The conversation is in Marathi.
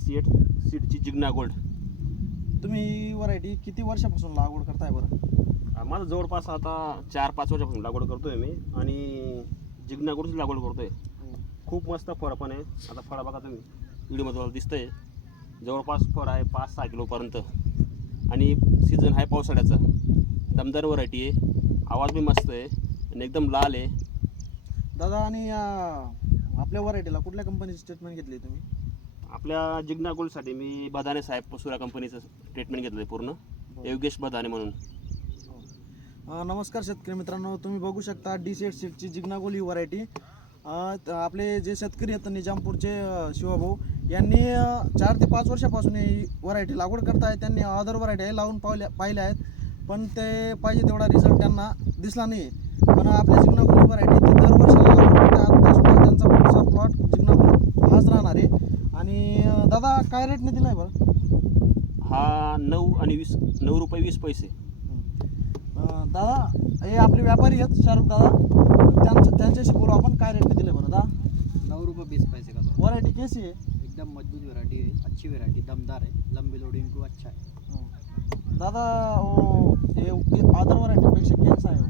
DCH सीडची जिग्ना गोल्ड. तुम्ही व्हरायटी किती वर्षापासून लागवड करताय बरं? माझं जवळपास आता 4-5 वर्षापासून लागवड करतोय मी आणि जिग्ना गोल्डची लागवड करतोय. खूप मस्त फळ पण आहे. आता फळ बघा तुम्ही व्हिडिओमध्ये मला दिसतंय. जवळपास फळ आहे 5-6 किलोपर्यंत आणि सीझन आहे पावसाळ्याचा. दमदार व्हरायटी आहे. आवाज बी मस्त आहे आणि एकदम लाल आहे. दादा आणि आपल्या व्हरायटीला कुठल्या कंपनीची स्टेटमेंट घेतली तुम्ही? आपल्या जिग्ना गोल्डसाठी मी बदाने साहेब पसुरा कंपनीचं ट्रीटमेंट घेतलं आहे पूर्ण. योगेश बदाने म्हणून. नमस्कार शेतकरी मित्रांनो, तुम्ही बघू शकता DCH सीडची जिग्ना गोल्ड ही व्हरायटी. आपले जे शेतकरी आहेत निजामपूरचे शिवभाऊ यांनी 4 ते 5 वर्षापासून ही व्हरायटी लागवड करताय. त्यांनी अदर व्हरायटी लावून पाहिल्या आहेत, पण ते पाहिजे तेवढा रिझल्ट त्यांना दिसला नाही. पण आपल्या जिग्ना गोल्ड व्हरायटी ते दरवर्षाला लागवड करतात. आत्तासुद्धा त्यांचा पुढचा प्लॉट जिग्ना गोल्ड हाच राहणार आहे. आणि दादा काय रेटने दिला आहे बरं? हा 9 रुपये 20 पैसे. दादा हे आपले व्यापारी आहेत शाहरुख दादा, त्यांच्याशी बोलू आपण. काय रेटने दिले बरं दादा? 9 रुपये 20 पैसे का? व्हरायटी कैसी है? एकदम मजबूत वैरायटी है, अच्छी वैरायटी, दमदार है, लंबी लोडिंग को अच्छा है. दादा वो ये अदर व्हरायटीपेक्षा कैसा आहे?